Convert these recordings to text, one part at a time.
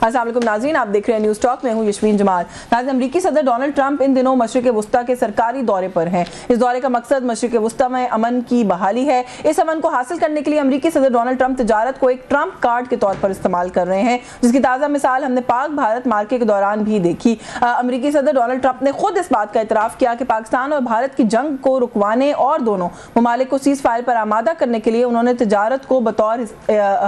अस्सलाम वालेकुम नाज़रीन, आप देख रहे हैं न्यूज़ टॉक। मैं हूं यशवीन जमाल। नाज़रीन, अमरीकी सदर डोनाल्ड ट्रंप इन दिनों मशरिक़ वुस्ता के सरकारी दौरे पर हैं। इस दौरे का मकसद मशरिक़ वुस्ता में अमन की बहाली है। इस अमन को हासिल करने के लिए अमरीकी सदर डोनाल्ड ट्रंप तजारत को एक ट्रंप कार्ड के तौर पर इस्तेमाल कर रहे हैं, जिसकी ताज़ा मिसाल हमने पाक भारत मार्के के दौरान भी देखी। अमरीकी सदर डोनाल्ड ट्रंप ने खुद इस बात का इतराफ़ किया कि पाकिस्तान और भारत की जंग को रुकवाने और दोनों ममालिक को सीज़ फायर पर आमादा करने के लिए उन्होंने तजारत को बतौर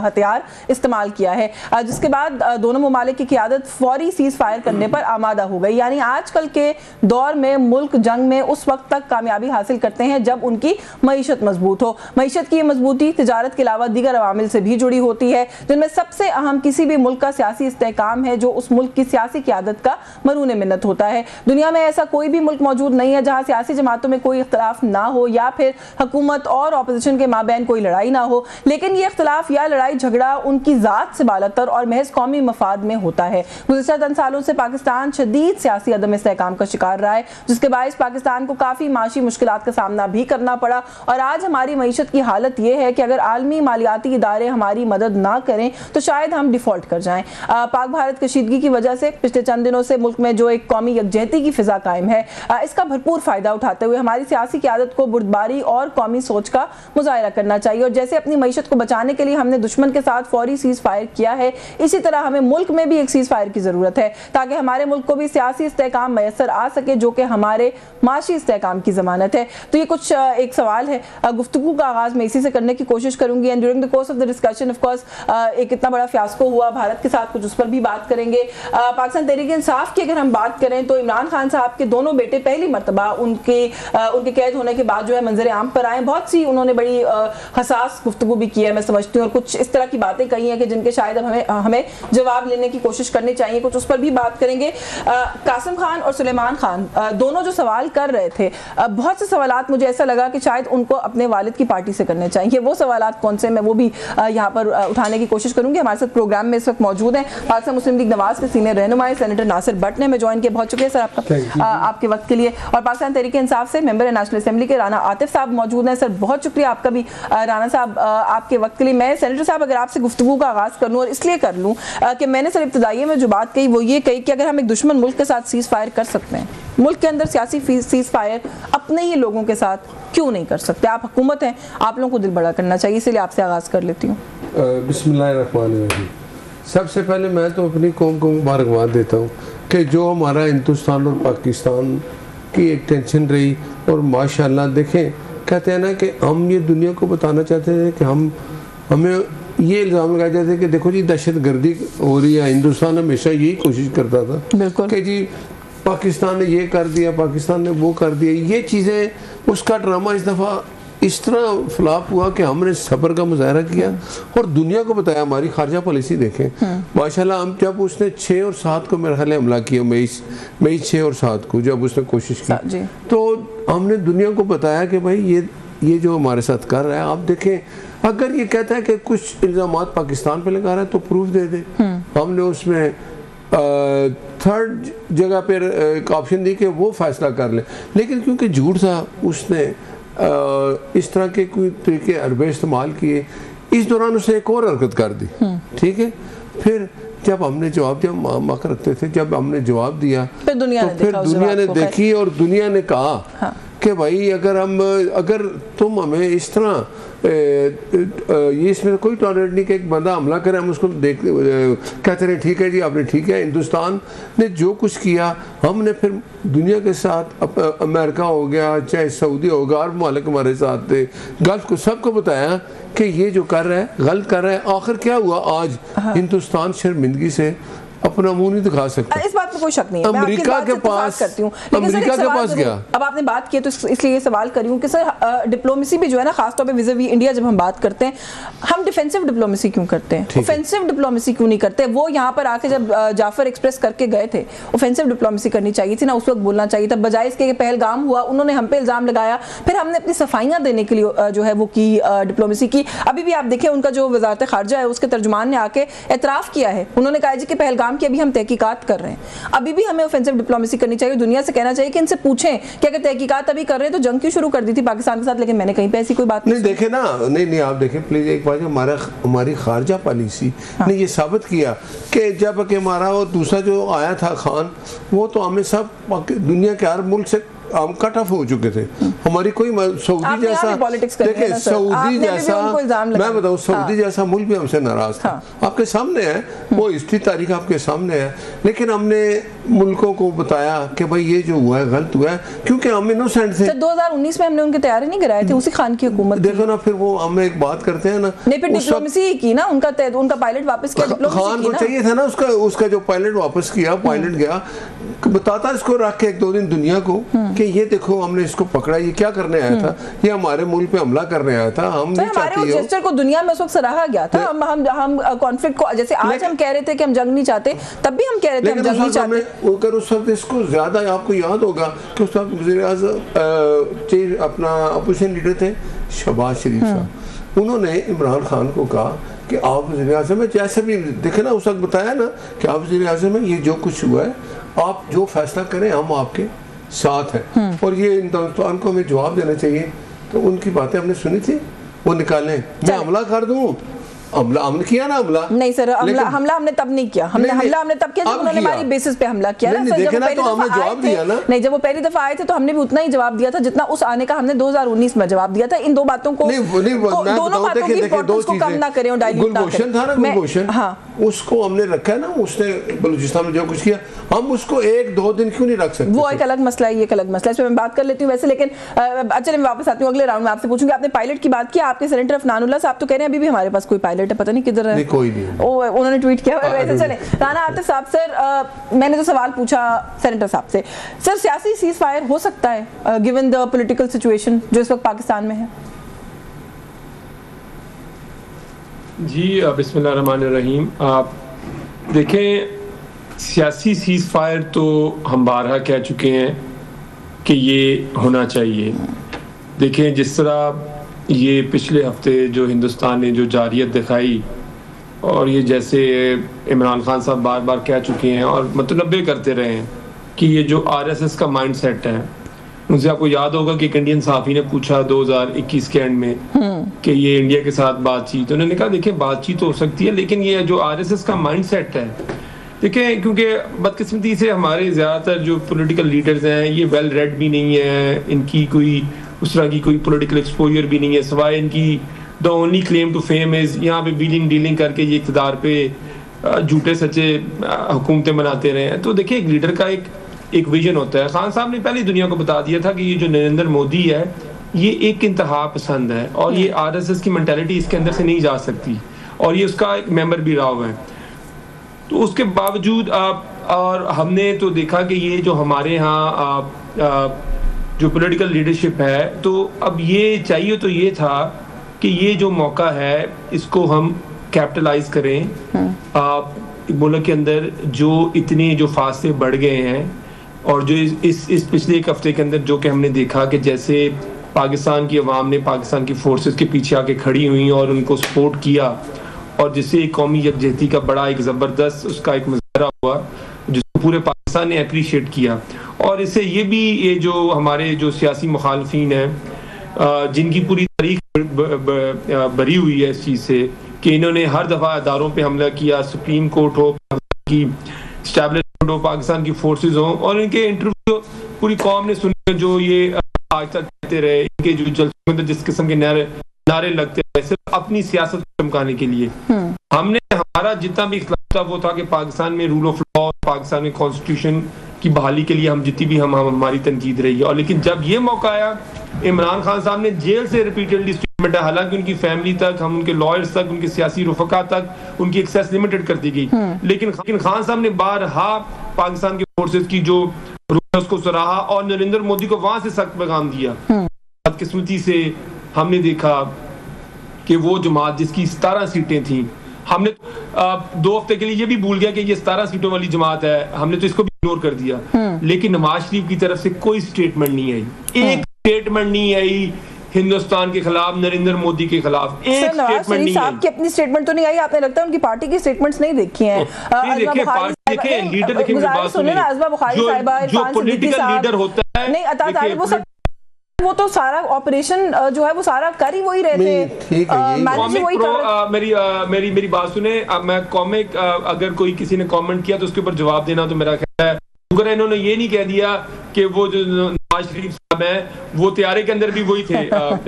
हथियार इस्तेमाल किया है, जिसके बाद दोनों ममालिक की क़ियादत फौरी सीज़ फायर करने पर आमादा हो गई। यानी आजकल के दौर में मुल्क जंग में उस वक्त तक कामयाबी हासिल करते हैं जब उनकी मईशत मजबूत हो। मईशत की मजबूती तजारत के अलावा दीगर अवामिल से भी जुड़ी होती है, जिनमें सबसे अहम किसी भी मुल्क का सियासी इस्तेहकाम है जो उस मुल्क की सियासी क़ियादत का मरून मिन्नत होता है। दुनिया में ऐसा कोई भी मुल्क मौजूद नहीं है जहाँ सियासी जमातों में कोई इख्तलाफ ना हो या फिर हुकूमत और अपोजिशन के माबैन कोई लड़ाई ना हो, लेकिन ये इख्तलाफ या लड़ाई झगड़ा उनकी ज़ात से बालतर और महज कौमी मफाद में होता है। गुज़िश्ता 10 सालों से पाकिस्तान शदीद सियासी अदम इस्तेहकाम का शिकार रहा है, जिसके बायस पाकिस्तान को काफ़ी माशी मुश्किलात का सामना भी करना पड़ा। और आज हमारी मईशत की हालत यह है कि अगर आलमी मालियाती इदारे हमारी मदद ना करें तो शायद हम डिफ़ॉल्ट कर जाएं। पाक भारत कशीदगी की वजह से पिछले चंद दिनों से मुल्क में जो एक कौमी यकजहती की फ़िज़ा कायम है, इसका भरपूर फ़ायदा उठाते हुए हमारी सियासी क़ियादत को बुर्दबारी और कौमी सोच का मुज़ाहिरा करना चाहिए। और जैसे अपनी मईशत को बचाने के लिए हमने दुश्मन के साथ फौरी सीज़ फायर किया है, इसी तरह हमें मुल्क में भी एक सीज़ फायर की ज़रूरत है ताकि हमारे मुल्क को भी सियासी इस्तेहकाम मैसर आ सके, जो कि हमारे माशी इस्तेहकाम की ज़मानत है। तो ये कुछ एक सवाल है, गुफ्तगू का आगाज़ मैं इसी से करने की कोशिश करूँगी। And during the course of the discussion of course एक इतना बड़ा फियास्को हुआ भारत के साथ, कुछ उस पर भी बात करेंगे। पाकिस्तान तहरीक इंसाफ की अगर हम बात करें तो इमरान खान साहब के दोनों बेटे पहली मरतबा उनके कैद होने के बाद जो है मंजर आम पर आए। बहुत सी उन्होंने बड़ी हसास गुफ्तगू भी की है, मैं समझती हूँ, और कुछ इस तरह की बातें कही हैं कि जिनके शायद अब हमें जवाब लेने की कोशिश करनी चाहिए, कुछ उस पर भी बात करेंगे। कासिम खान और सुलेमान खान दोनों जो सवाल कर रहे थे, बहुत से सवालात मुझे ऐसा लगा कि शायद उनको अपने वालिद की पार्टी से करने चाहिए। वो सवालात कौन से, मैं वो भी यहाँ पर उठाने की कोशिश करूँगी। हमारे साथ प्रोग्राम में इस वक्त मौजूद हैं पाकिस्तान मुस्लिम लीग नवाज के सीनियर रहनुमा सेनेटर नासिर भट्ट ने हमें ज्वाइन किया। बहुत शुक्रिया सर आपका आपके वक्त के लिए। और पाकिस्तान तहरीक इंसाफ से मेंबर नेशनल असेंबली के राना आतिफ साहब मौजूद हैं। सर बहुत शुक्रिया आपका भी राना साहब आपके वक्त के लिए। मैं सेनेटर साहब अगर आपसे गुफ्तगू का आगाज़ कर लूँ, और इसलिए कर लूँ कि मैंने सर इब्तदाई में जो बात कही वो ये कही कि अगर हम एक दुश्मन मुल्क के साथ सीज़ फायर कर सकते हैं, मुल्क के अंदर सियासी सीज़ फायर अपने ही लोगों के साथ क्यों नहीं कर सकते? आप हुकूमत हैं, आप लोगों को दिल बड़ा करना चाहिए, इसलिए आपसे आगाज़ कर लेती हूँ। बिस्मिल्लाहिर्रहमानिर्रहीम। सबसे पहले मैं तो अपनी कौम को मुबारकबाद देता हूँ कि जो हमारा हिंदुस्तान और पाकिस्तान की एक टेंशन रही, और माशाल्लाह देखें, कहते हैं ना कि हम ये दुनिया को बताना चाहते थे कि हमें ये इल्ज़ाम लगाया जाता है कि देखो जी दहशत गर्दी हो रही है। हिंदुस्तान हमेशा यही कोशिश करता था कि जी पाकिस्तान ने ये कर दिया, पाकिस्तान ने वो कर दिया। ये चीज़ें, उसका ड्रामा इस दफ़ा इस तरह फ्लॉप हुआ कि हमने सब्र का मुजाहरा किया और दुनिया को बताया। हमारी खारजा पॉलिसी देखें माशाल्लाह, हम जब उसने 6 और 7 को मेरे ख्याल हमला किया, मई 6 और 7 को जब उसने कोशिश की, तो हमने दुनिया को बताया कि भाई ये जो हमारे साथ कर रहा है, आप देखें, अगर ये कहता है कि कुछ इल्ज़ाम पाकिस्तान पे लगा रहा है तो प्रूफ दे दे। हमने उसमें थर्ड जगह पर एक ऑप्शन दी कि वो फैसला कर ले, लेकिन क्योंकि झूठ था उसने इस तरह के कोई तरीके अरबे इस्तेमाल किए। इस दौरान उसने एक और हरकत कर दी, ठीक है। फिर जब हमने जवाब दिया, मक रखते थे, जब हमने जवाब दिया फिर दुनिया ने देखी और दुनिया ने कहा कि भाई अगर तुम हमें इस तरह ये इसमें कोई टॉलरेट नहीं कि एक बंदा हमला करे, हम उसको कहते रहे ठीक है जी आपने ठीक है। हिंदुस्तान ने जो कुछ किया, हमने फिर दुनिया के साथ, अमेरिका हो गया, चाहे सऊदी हो गया, और मालिक हमारे साथ थे, गल्फ को सबको बताया कि ये जो कर रहा है गलत कर रहा है। आखिर क्या हुआ, आज हिंदुस्तान शर्मिंदगी से अपना मुंह नहीं दिखा सकता। इस बात में कोई शक नहीं है, अमेरिका के पास करती हूँ, अमेरिका के पास गया। अब आपने बात की तो इसलिए ये सवाल करी हूँ कि सर डिप्लोमेसी भी जो है ना, खासतौर पे विज़ावी इंडिया जब हम बात करते हैं, हम डिफेंसिव डिप्लोमेसी क्यों करते हैं, ऑफेंसिव डिप्लोमेसी क्यों नहीं करते? वो यहाँ पर आके जब जाफर एक्सप्रेस करके गए थे, ऑफेंसिव डिप्लोमेसी करनी चाहिए थी ना, उस वक्त बोलना चाहिए था, बजाय इसके कि पहलगाम हुआ, उन्होंने हम पे इल्ज़ाम लगाया, फिर हमने अपनी सफाइयाँ देने के लिए जो है वो की डिप्लोमेसी की। अभी भी आप देखें, उनका जो वज़ारत ख़ारजा है उसके तर्जुमान ने आके एतराफ़ किया है, उन्होंने कहा जी कि पहलगाम की अभी हम तहकीकात कर रहे हैं। अभी भी हमें ऑफेंसिव डिप्लोमेसी करनी चाहिए, दुनिया से कहना चाहिए कि इनसे पूछें कि अगर तहकीकात अभी कर रहे हैं तो जंग क्यों शुरू कर दी थी पाकिस्तान के साथ, लेकिन मैंने कहीं पे ऐसी कोई बात नहीं देखे ना। नहीं आप देखें प्लीज एक बार, हमारी खारजा पॉलिसी ने ये साबित किया कि जब कि हमारा और दूसरा जो आया था खान, वो तो हमें सब दुनिया के हर मुल्क से हम कट ऑफ हो चुके थे। हमारी कोई सऊदी जैसा, देखिए सऊदी जैसा, मैं बताऊं सऊदी जैसा मुल्क भी हमसे नाराज था। आपके सामने है वो हिस्ट्री, तारीख आपके सामने है, लेकिन हमने मुल्कों को बताया कि भाई ये जो हुआ है गलत हुआ है, क्योंकि हम इनोसेंट थे। 2019 में हमने उनके तैयारी नहीं कराए थे, उसी खान की हुकूमत। देखो ना, फिर वो हम एक बात करते हैं ना, नहीं फिर डिप्लोमेसी की ना, उनका पायलट वापस किया, खान को चाहिए था ना उसका जो पायलट वापस किया, पायलट गया बताता इसको रख के 1-2 दिन दुनिया को कि ये देखो हमने इसको पकड़ा, ये क्या करने आया था, ये हमारे मुल्क पे हमला करने आया था, हम नहीं चाहते हो। जेस्चर को दुनिया में उस वक्त सराहा गया था। हम कॉन्फ्लिक्ट को, जैसे आज हम कह रहे थे कि हम जंग नहीं चाहते, तब भी हम कह रहे थे हम जंग नहीं चाहते। अगर उस वक्त इसको ज्यादा, आपको याद होगा कि उस वक्त वज़ीर-ए-आज़म अपना अपोजिशन लीडर थे शहबाज शरीफ साहब, उन्होंने इमरान खान को कहा कि आप वज़ीर-ए-आज़म में जैसे भी देखे ना, उस वक्त बताया ना कि आप वज़ीर-ए-आज़म में ये जो कुछ हुआ है आप जो फैसला करें हम आपके साथ हैं, और ये हिंदुस्तान को हमें जवाब देना चाहिए। तो उनकी बातें हमने सुनी थी, वो निकालें, मैं हमला कर दूं। हमला हमने किया ना, हमला नहीं सर, हमला हमने तब नहीं किया, हमने तब किया जब उन्होंने हमारी बेसिस पे हमला किया ना सर। जब वो पहली दफा आए थे तो हमने भी उतना ही जवाब दिया था जितना उस आने का हमने 2019 में जवाब दिया था। इन दो बातों को, दोनों बातों की इंपॉर्टेंस को कम ना करें, डाइल्यूट ना करें। था ना गुलभूषण, उसको हमने रखा है ना, उसने बलूचिस्तान में जो कुछ किया, हम उसको 1-2 दिन क्यों नहीं रख सकते? वो एक अलग मसला है, ये एक अलग मसला है, इस पर मैं बात कर लेती हूँ वैसे। लेकिन अच्छा, मैं वापस आती हूँ अगले राउंड में, आपसे पूछूंगी। आपने पायलट की बात की, आपके सेनेटर अफनानुल्लाह साहब तो कह रहे हैं अभी भी हमारे पास कोई पायलट है, पता नहीं किधर है। कोई नहीं, उन्होंने ट्वीट किया वैसे। चले राना आतिफ साहब, सर मैंने तो सवाल पूछा सेनेटर साहब से, सर सियासी सीज फायर हो सकता है गिवन द पॉलिटिकल सिचुएशन जो इस वक्त पाकिस्तान में है? जी बिस्मिल्लाहिर्रहमानिर्रहीम। आप देखें, सियासी सीज फायर तो हम बारहा कह चुके हैं कि ये होना चाहिए। देखें जिस तरह ये पिछले हफ्ते जो हिंदुस्तान ने जो जारियत दिखाई, और ये जैसे इमरान खान साहब बार बार कह चुके हैं और मतलबे करते रहे हैं कि ये जो आरएसएस का माइंड सेट है, मुझे आपको याद होगा कि एक इंडियन सहाफ़ी ने पूछा 2021 के एंड में कि ये इंडिया के साथ बातचीत, तो उन्होंने कहा देखिए बातचीत तो हो सकती है, लेकिन ये जो आरएसएस का माइंड सेट है, देखिए क्योंकि बदकिस्मती से हमारे ज़्यादातर जो पॉलिटिकल लीडर्स हैं ये वेल रेड भी नहीं है, इनकी कोई उस तरह की कोई पॉलिटिकल एक्सपोजर भी नहीं है, सिवाय इनकी the only claim to fame is यहाँ पे बीलिंग डीलिंग करके ये इक़्तिदार पे झूठे सच्चे हुकूमतें बनाते रहे हैं। तो देखिए एक लीडर का एक विजन होता है। खान साहब ने पहले दुनिया को बता दिया था कि ये जो नरेंद्र मोदी है ये एक इंतहा पसंद है और ये आरएसएस की मेंटालिटी इसके अंदर से नहीं जा सकती, और ये उसका एक मेंबर भी रहा हुआ है। तो उसके बावजूद और हमने तो देखा कि ये जो हमारे यहाँ जो पॉलिटिकल लीडरशिप है, तो अब ये चाहिए तो ये था कि ये जो मौका है इसको हम कैपिटलाइज करें। मुल्क के अंदर जो इतने जो फासले बढ़ गए हैं, और जो इस पिछले एक हफ्ते के अंदर जो कि हमने देखा कि जैसे पाकिस्तान की अवाम ने पाकिस्तान की फोर्सेस के पीछे आके खड़ी हुई और उनको सपोर्ट किया, और जिससे कौमी यकजहती का बड़ा एक ज़बरदस्त उसका एक मुजाहरा हुआ जिसको पूरे पाकिस्तान ने अप्रिशिएट किया। और इससे ये भी ये जो हमारे जो सियासी मुखालफीन हैं जिनकी पूरी तारीख भरी हुई है इस चीज़ से कि इन्होंने हर दफ़ा अदारों पे हमला किया, सुप्रीम कोर्ट हो, की स्टैब्लिशमेंट हो, पाकिस्तान की फोर्सेज हो, और इनके इंटरव्यू पूरी कौम ने सुने जो ये आज तक कहते रहे, इनके जो जलसों में जिस किस्म के नारे लगते रहे सिर्फ अपनी सियासत को चमकाने के लिए। हमने हमारा जितना भी इख्तिलाफ था वो था कि पाकिस्तान में रूल ऑफ लॉ, पाकिस्तान में कॉन्स्टिट्यूशन की बहाली के लिए हम जितनी भी हमारी तनकीद रही है। और लेकिन जब ये मौका आया, इमरान खान साहब ने जेल से रिपीटेडली स्टेटमेंट है, हालांकि उनकी फैमिली तक, हम उनके लॉयर्स तक, उनके सियासी रुफका तक उनकी एक्सेस लिमिटेड कर दी गई, लेकिन खान साहब ने बारहा पाकिस्तान की फोर्सेस की जो रूल्स को सराहा और नरेंद्र मोदी को वहां से सख्त पैगाम दिया। बदकिस्मती से हमने देखा कि वो जमात जिसकी 17 सीटें थी, हमने 2 हफ्ते के लिए ये भी भूल गया कि ये 17 सीटों वाली जमात है, हमने तो इसको भी इग्नोर कर दिया। लेकिन नवाज शरीफ की तरफ से कोई स्टेटमेंट नहीं आई, एक स्टेटमेंट नहीं आई हिंदुस्तान के खिलाफ, नरेंद्र मोदी के खिलाफ एक स्टेटमेंट नहीं है। आपकी अपनी स्टेटमेंट तो नहीं आई, आपने लगता है उनकी पार्टी की स्टेटमेंट्स नहीं देखी हैं। देखिए लीडर, देखिए मेरी बात सुनिए, जो पॉलिटिकल लीडर होता है नहीं अता वो सब, वो तो सारा ऑपरेशन जो है वो सारा कर ही वही रहते हैं। मेरी बात सुने, मैं कॉमिक, अगर कोई किसी ने कमेंट किया तो उसके ऊपर जवाब देना तो मेरा ख्याल है, अगर इन्होंने ये नहीं कह दिया कि वो जो नवाज शरीफ साहब हैं वो त्यारे के अंदर भी वही थे,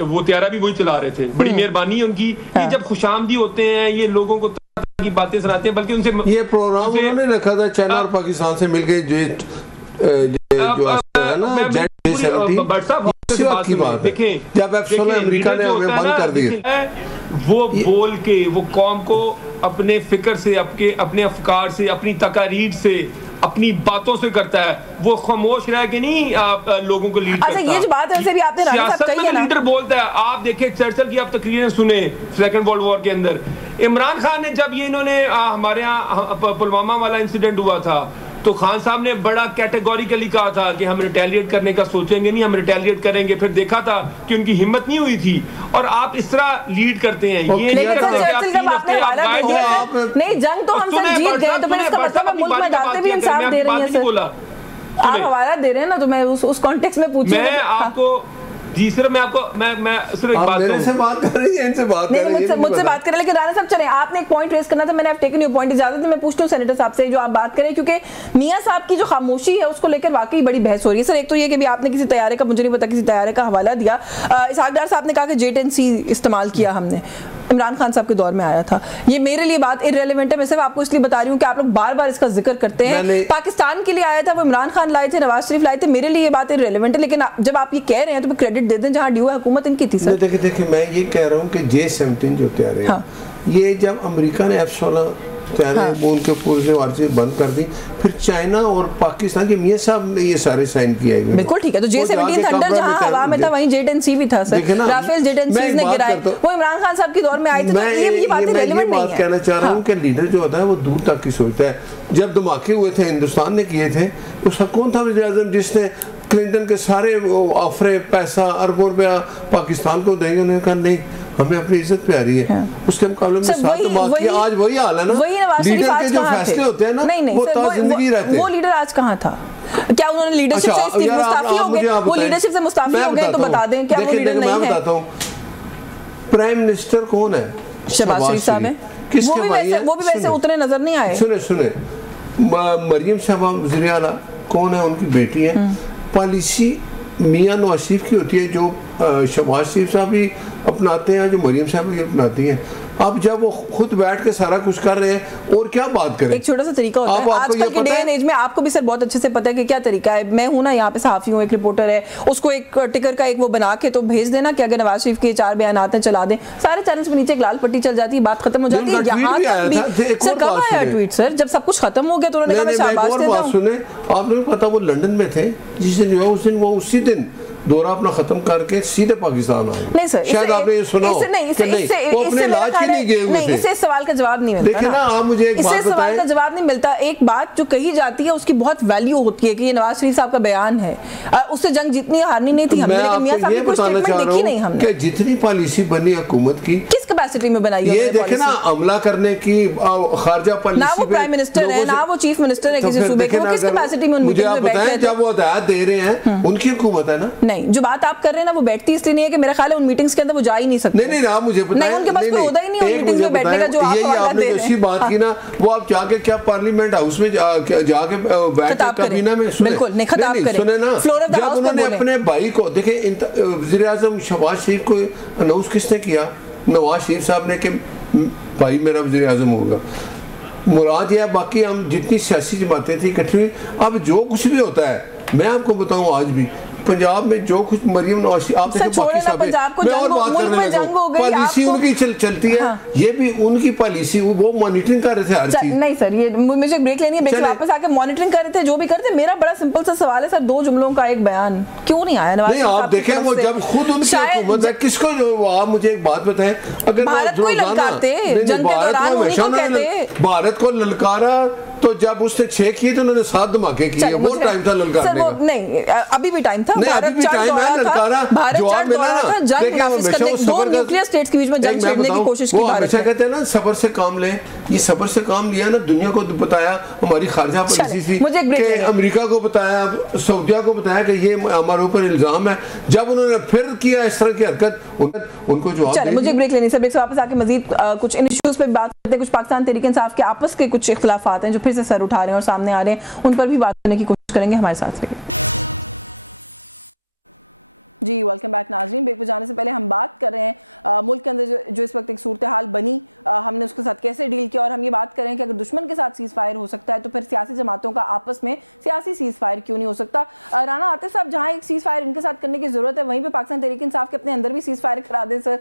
वो त्यारा भी वही चला रहे थे। बड़ी मेहरबानी है उनकी, ये जब खुशामदी होते हैं, ये लोगों को की बातें सुनाते हैं, बल्कि उनसे ये प्रोग्राम उन्होंने रखा था चाइना और पाकिस्तान से मिलकर देखें, जब अमेरिका ने हमें बंद कर दिया, वो बोल के वो कौम को अपने फिक्र से, अपने अफकार से, अपनी तकारीर से, अपनी बातों से करता है, वो खामोश रह के नहीं लोगों को लीड करता। ये जो बात है वैसे भी आपने सियासत में लीडर बोलता है। आप देखिए चर्चिल की आप तकरीरें सुने सेकंड वर्ल्ड वॉर के अंदर, इमरान खान ने जब ये इन्होंने हमारे यहाँ पुलवामा वाला इंसिडेंट हुआ था तो खान साहब ने बड़ा कैटेगोरिकली कहा था कि हम रिटेलिएट करने का सोचेंगे नहीं, हम रिटेलिएट करेंगे। फिर देखा था कि उनकी हिम्मत नहीं हुई थी, और आप इस तरह लीड करते हैं। ये नहीं जंग तो हम सब जीत गए, तो फिर इसका मतलब है मुल्क में डालते भी इंसाफ दे रही हैं सर। आप हवाला दे रहे हैं ना, तो मैं उस कॉन्टेक्स्ट में पूछ मैं आपको जी सर, मैं आपको मैं सिर्फ एक बात मेरे से बात कर रही है, इनसे बात कर रही है, मुझसे बात कर रहे हैं। लेकिन राणा साहब चलें, आपने एक पॉइंट रेज करना था, मैंने टेकन योर पॉइंट, इजाजत है मैं पूछती हूँ सेनेटर साहब से जो आप बात करें, क्योंकि मियां साहब की जो खामोशी है उसको लेकर वाकई बड़ी बहस हो रही है। सर एक तो ये कि भी आपने किसी तैयारे का, मुझे नहीं पता किसी तैयारे का हवाला दिया, इसहाक डार साहब ने कहा कि J-10C इस्तेमाल किया हमने, इमरान खान साहब के दौर में आया था। ये मेरे लिए बात इररिलेवेंट है, मैं सिर्फ आपको इसलिए बता रही हूँ कि आप लोग बार बार इसका जिक्र करते हैं। पाकिस्तान के लिए आया था वो इमरान खान लाए थे, नवाज शरीफ लाए थे, मेरे लिए ये बात इररिलेवेंट है, लेकिन जब आप ये कह रहे हैं तो क्रेडिट दे दें जहाँ ड्यू है, हुकूमत इनकी थी सर। देखिए मैं ये कह रहा हूँ कि J-17 जो तैयारे हैं, ये जब अमेरिका ने F-16 वो उनके पूरे वार्षिक बंद कर दी, फिर चाइना और पाकिस्तान के मियां साहब ने ये सारे साइन किया है। बिल्कुल ठीक है, तो J-17 थंडर जहां हवा में था वहीं J-10C भी था सर, राफेल J-10C ने गिराए, वो इमरान खान साहब के दौर में आए थे। तो ये बात रेलेवेंट नहीं है। बात कहना चाह रहा हूं कि लीडर जो होता है वो दूर तक की सोचता है। जब धमाके हुए थे हिंदुस्तान ने किए थे, उसका कौन था वज़ीर-ए-आज़म जिसने क्लिंटन के सारे ऑफरे पैसा अरबों रुपया पाकिस्तान को देंगे? उन्होंने कहा नहीं, हमें अपनी इज्जत प्यारी है। उसके मुकाबले में साथ बात की, आज वही हाल है ना, लीडर के जो फैसले होते हैं ना वो जिंदगी रहते हैं। वो लीडर आज कहाँ था? क्या उन्होंने लीडरशिप से मुस्ताफी हो गए? वो लीडरशिप से मुस्ताफी हो गए तो बता दें क्या वो लीडर नहीं है? मैं बताता हूँ, प्राइम मिनिस्टर कौन है? शहबाज शरीफ साहब हैं। वो भी वैसे उतने नजर नहीं आए। सुने मरियम साहबा वज़ीर आला कौन है? उनकी बेटी है। पॉलिसी मियां नवाज शरीफ की होती है जो शहबाज शरीफ साहब भी अपनाते हैं, जो मरियम साहब भी अपनाती हैं। अब जब वो खुद बैठ के सारा कुछ कर रहे हैं और क्या बात करें? एक छोटा सा तरीका होता है आजकल के डे एंड एज में, आपको भी सर बहुत अच्छे से पता है कि क्या तरीका है। मैं हूं ना यहाँ पे सहाफी हूँ, एक रिपोर्टर है, उसको एक टिकर का एक वो बना के तो भेज देना कि अगर नवाज शरीफ के 4 बयान आते हैं चला दें, सारे चैनल्स में नीचे एक लाल पट्टी चल जाती है, बात खत्म हो जाती है। यहाँ सर कब आया ट्वीट सर? जब सब कुछ खत्म हो गया तो उन्होंने कहा शाबाश देता हूं। सुने, आपने पता वो लंदन में थे जिस दिन उस दिन वो उसी दिन दौरा अपना खत्म करके सीधे पाकिस्तान आए। नहीं सर, शायद आपने ये सुना हो कि नहीं, वो अपने इलाज के लिए गए हुए थे। इससे इस सवाल का जवाब नहीं मिलता। देखिए ना, आप मुझे एक बात बताएं, इससे सवाल का जवाब नहीं मिलता। एक बात जो कही जाती है उसकी बहुत वैल्यू होती है कि ये नवाज शरीफ साहब का बयान है, उससे जंग जीतनी हारनी नहीं थी हमने, लेकिन मियां साहब की कोई स्टेटमेंट देखी नहीं हमने कि जितनी पॉलिसी बनी हुकूमत की किस कैपेसिटी में बनाई है। ये देखे ना, हमला करने की खारजा पॉलिसी, ना वो प्राइम मिनिस्टर है ना वो चीफ मिनिस्टर है किसी सूबे के, किस कैपेसिटी में मुझे आप बताएं जब वो हदायत दे रहे हैं उनकी हुकूमत है ना। नहीं, जो बात आप कर रहे हैं ना वो बैठती इसलिए नहीं है कि मेरा ख्याल है उन मीटिंग्स के अंदर वो जा ही नहीं सकते। नहीं आप मुझे बताएं, नहीं उनके पास कोई होता ही नहीं उन मीटिंग्स में बैठने का जो आप हवाला दे रहे हैं। यही बात की ना, वो आप जाके क्या पार्लियामेंट हाउस में जाके बैठ के कैबिनेट में सुने, बिल्कुल नहीं खिताब करें, सुने ना, जब उन्होंने अपने भाई को देखे, वज़ीर-ए-आज़म शहबाज शरीफ को अनाउंस किसने किया? नवाज शरीफ साहब ने कि भाई मेरा वज़ीर-ए-आज़म होगा। मुराद यह, बाकी हम जितनी सियासी जमातें थी इकट्ठी हुई, अब जो कुछ भी होता है, मैं आपको बताऊं आज भी पंजाब में जो कुछ मरियम नवाज आप देखें बाकी सब पॉलिसी उनकी चलती है, ये भी उनकी पॉलिसी, वो मॉनिटरिंग कर रहे थे हर चीज। नहीं सर, ये मुझे ब्रेक लेनी है, ब्रेक से वापस आके मॉनिटरिंग कर रहे थे जो भी करते। मेरा बड़ा सिंपल सा सवाल है सर, 2 जुमलों का एक बयान क्यों नहीं आया? नहीं आप देखें वो जब खुद उनकी हुकूमत है, किसको, आप मुझे एक बात बताएं, अगर भारत को ललकारते जंग के दौरान, उन्हीं को कहते भारत को ललकारा तो जब उसने 6 किए तो उन्होंने 7 धमाके किए, वो टाइम था ललकारने का। नहीं, अभी भी टाइम था, भारत टाइम है ललकारा, जवाब मिला ना। देखिए हमेशा वो सबर न्यूक्लियर स्टेट्स के बीच में जंग छेड़ने की कोशिश की, हमेशा कहते हैं ना सबर से काम ले, ये सबर से काम लिया ना, दुनिया को बताया, हमारी खारजा पॉलिसी थी कि अमेरिका को बताया, सऊदिया को बताया कि ये हमारे ऊपर इल्जाम है, जब उन्होंने फिर किया इस तरह की हरकत, उनको जवाब। मुझे ब्रेक लेनी है, वापस आके मजीद कुछ इन इश्यूज पे बात करते हैं। कुछ पाकिस्तान तहरीक इंसाफ के आपस के कुछ इख्तिलाफात हैं जो फिर से सर उठा रहे हैं और सामने आ रहे हैं, उन पर भी बात करने की कोशिश करेंगे। हमारे साथ रहिए जी। वेलकम बैक नाजरीन। ब्रेक पे जाने से पहले हम बात कर रहे हैं मुल्क के अंदर जो इस वक्त एक सूरत हाल बनी, हमने उसके साथ कैसे डील किया, और हम ये बात करें कि अगर दुश्मन के साथ सीज फायर हो सकता है तो फिर सियासी जमातों का आपस में सियासी सीज फायर क्यों नहीं हो सकता। राना आतिफ साहब, जहाँ एक सीज फायर इनके साथ करने की जरूरत है, वहीं पर पाकिस्तान तहरीक इंसाफ के अपने अंदर भी सीज फायर करा दें सर।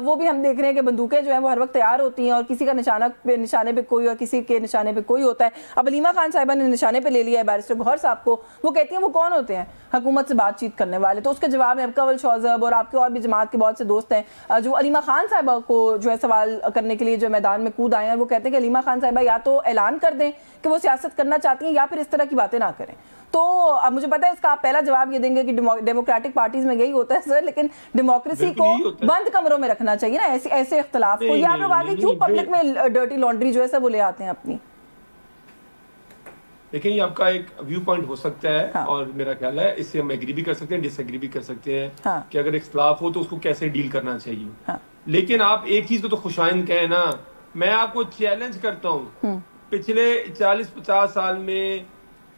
वो भी हम देख रहे हैं कि बंदूकें जो है वो हर वक्त तैयार होती हैं और किसी का निशाने पर कोई और किसी के निशाने पर कोई होता है। अब अलीमा खान साहिबा ने निशाने पर ले लिया है बैरिस्टर गौहर साहब को। वो कहती हैं वो कौन होते हैं हुकूमत से बातचीत करने वाले, तो उसके जवाब में अबकावल शौजब और आपके और भी जमात के बहुत से दोस्त हैं जो अलीमा खान साहिबा को जो है सवाल करने के लिए जो मैदान में कूद आए हैं। वो कहते हैं कि अलीमा खान साहिबा या तो ऐलान कर दें कि वो सियासत करना चाहती हैं या फिर इस तरह की बातें ना करें। तो अब मुझे पता है इसका आप पहला जवाब ये देंगे कि डेमोक्रेटिक पार्टीज में यही होता है सर, लेकिन डेमोक्रेसी को बंद कमरों में रखना चाहिए ना ऐसे इख्तिलाफ को। ये आप लोग आगे क्यों पब्लिक में डर्टी लॉन्ड्री जो है सर वो ले आते हैं अपनी। देखिए ये आपका एक व्यू पॉइंट हो सकता है, हाँ। और मेरा ख्याल है इससे हम एग्री भी कर सकते हैं, डिसएग्री भी कर सकते हैं, हाँ। कि अगर इख्तिलाफ हो तो उसको कैसे डील करना चाहिए, हाँ। लेकिन आप एक चीज तो खुशाइंद कहें ना, मैं आपको चैलेंज करता हूँ पिछले 40-50 साल में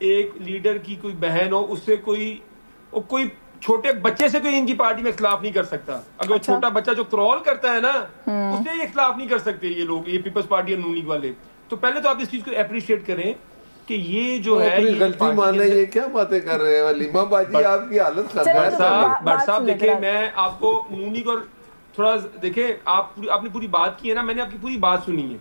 एक लीडर की कोई बहन हो, उससे कोई छोटे बच्चे से कोई इनकी पार्टी में इख्तिलाफ नहीं कर सकता। अगर अच्छा। छोटा बच्चा जो क्रॉल करता है ना, उससे ये इख्तिलाफ नहीं कर सकते ये लोग, ये पीपल्स पार्टी और नून लीग वाले। तो पहले तो आप इस चीज को अप्रिशिएट करें कि ये जो है ये गलती माने, ये क्या बातें कर रहे हैं अलीमा बाजी, आपकी हालत खराब है। बट साहब देखिए, मैं आपको नूनी को थोड़ा देखिए, आपने पूरी बात की है ना, मैंने आपकी पूरी बात सुनी है।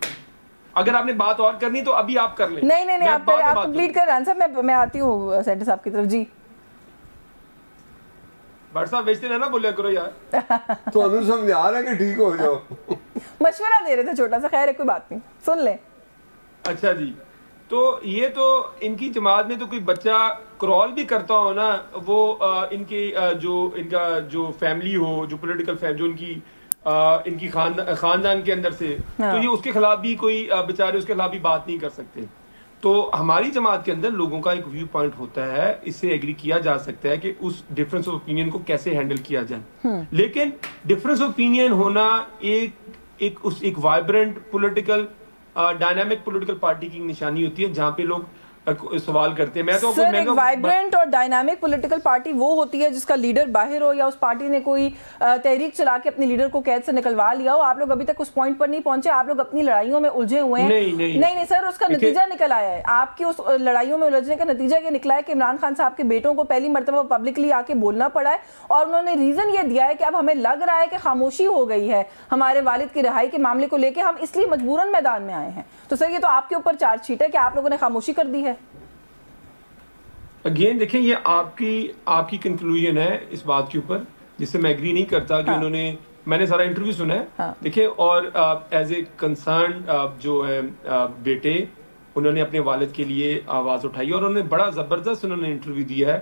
अगर आपने बात और करनी तो अभी आप कर लें। नहीं आप कंप्लीट कर आंसर, मैं आती हूँ सेंटर साहब की तरफ जी। बट साहब बेचते रहना बोलिया करो यार। तो अनु समझा रहा है कि ठीक हो जाओ। मशवरा दे रहे थे छोटा सा, खैर है कोई बात नहीं, सुन ले। अच्छा जी, तो ये तो इनकी जमात में तो कोई बच्चा क्रॉल भी करता हो ना, वो इनका जो फैमिली हो, जो पॉलिटिकल फैमिली, जो इनकी खानदान के अंदर से, तो ये उसके खिलाफ भी कोई बेचारे उसके खिलाफ भी बात नहीं कर सकते। तो हमारी जमात के अंदर लोगों का एक व्यू पॉइंट होता है, इससे एग्री किया जा सकता है कि उस डिफरेंस ऑफ ओपिनियन को कैसे हैंडल किया जाए, लेकिन डिफरेंस ऑफ ओपिनियन होना एक vibrant political dynamic political party की निशानी होती है, जहां पे लोग सवाल करते हैं। मैं तो सर एक वाइब्रेंट और डायनामिक पॉलिटिकल पार्टी वो होती है जिसका लीडर बाहर हो या उस पार्टी ने कोई तहरीक चला के अपने लीडर को कैद से निकलवा लिया हो। आप लोग अभी तक उस पॉइंट पर नहीं पहुंचे, आप लोग अपनी लड़ाइयों में उलझे हुए हैं। नहीं सर, उसका नतीजा निकल आया है। आपकी उस लड़ाइयों में उलझने का नतीजा ये निकला है कि इमरान खान साहब के बेटों को पहली मर्तबा पब्लिकली आके बोलना पड़ा है, और उन्होंने रीजन ये दिया है कि अब हमें लग रहा है कि खामोशी हो गई है हमारे वालिद की रिहाई के मामले को लेकर, हम इसलिए मजबूरन मैदान में आए हैं। तो सर ये तो आपके ऊपर चार्जशीट है कि आप लोगों ने खामोशी कर दी है। अगेन देखिए, ये आपकी कंक्लूजन है इस बात के ऊपर, जिससे मैं एग्री नहीं करता कि मैंने सारा इंटरव्यू सुना है। देखिए, और एज ए कंसर्न जो है बेटे, उन्होंने अपने वालिद के लिए आवाज उठाई और उन्होंने बड़ा जबरदस्त इंटरव्यू दिया है,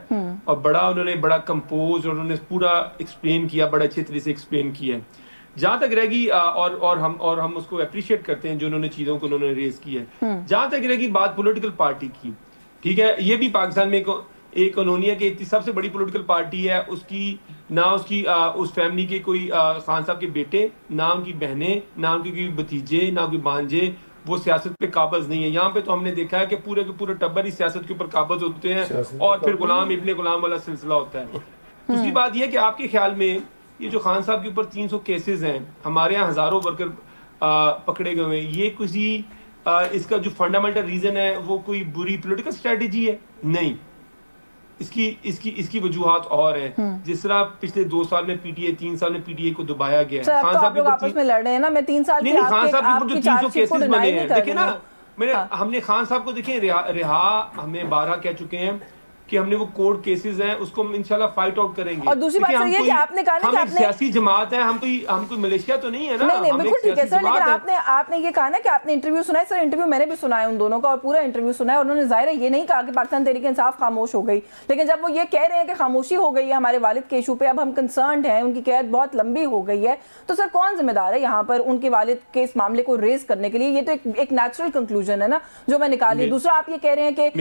और उन्होंने बड़ा कंपोज और उन्होंने पूरा एक्सप्लेन किया, बड़ा अच्छे तरीके से एक्सप्लेन किया है। जहां तक रहेगी और हम उसको अप्रिशिएट करते हैं जो उन्होंने चीजों को उन्होंने रेज की है। जहां तक रहेगी बात पॉलिटिकल पार्टी की, ठीक है, ये भी पाकिस्तान में एक अनोनिया की सबसे बड़ी पॉलिटिकल पार्टी है, उस फैमिली के कोई खान साहब के बेटे, ना उनकी बहनें, ना उनके कोई भतीजे, ना उनके भांजे, वो सियासत पे काबज नहीं है। यहाँ पे तो हमने देखा है कि पूरे के पूरे टब्बर ही सियासत के ऊपर काबज होते हैं, और फिर गुलाम इब्ने गुलाम वाला सिलसिला होता है। दूसरी बात यह कि आपके ख्याल में ये जो खान साहब के ऊपर 300 केसेस हैं, हमारे यहाँ हजारों वर्कर पकड़े गए हैं, ये किसी इसका जो फंडामेंटल रीजन है वो कोई बुरी पॉलिटिकल स्ट्रेटेजी है? नहीं, इसकी वजूहात और है। जिस तरह पिछले 2 साल में पीटीए, 3 साल में पीटीए को दबाया गया है। खान साहब के आपस में लड़ रहे हैं ना, मैं 3 साल की खान साहब के ऊपर जो 300 केसेस बने हैं, देखिए ना, हमने खान साहब को देखिए रिहा हमें 12 कह चुके हैं, कि हमने वो कोर्ट केसेस हैं उसको हम इंशाल्लाह फाइट आउट करेंगे। और दूसरी बात सर ये कि आपने कहा ना कि आपने सियासी जमात है, हम कोई मलेशिया तो नहीं है ना। नहीं बिल्कुल ठीक है सर, लेकिन आपने ये कहा ना कि आपने इंटरव्यू सुना है। सर इंटरव्यू मैंने भी सुना है उन दोनों का, और पूरा इंटरव्यू सुना है। उन्होंने जाहिर है ये नहीं कहा कि पाकिस्तान तहरीक इंसाफ खामोश हो गई, लेकिन जब वो ये कह रहे हैं कि खामोशी हो गई है हमारे वालिद के इशू पे, अब हम कंसर्न्ड हैं, उनकी कैद बहुत लंबी हो गई है, तो सर कौन जिम्मेदार है यहाँ पर उनके वालिद के इस मामले को रेज करने के लिए? ये तो एक नेचुरल कंक्लूजन है ना जो मैं निकाली। दूसरा आप ये कह रहे हैं कि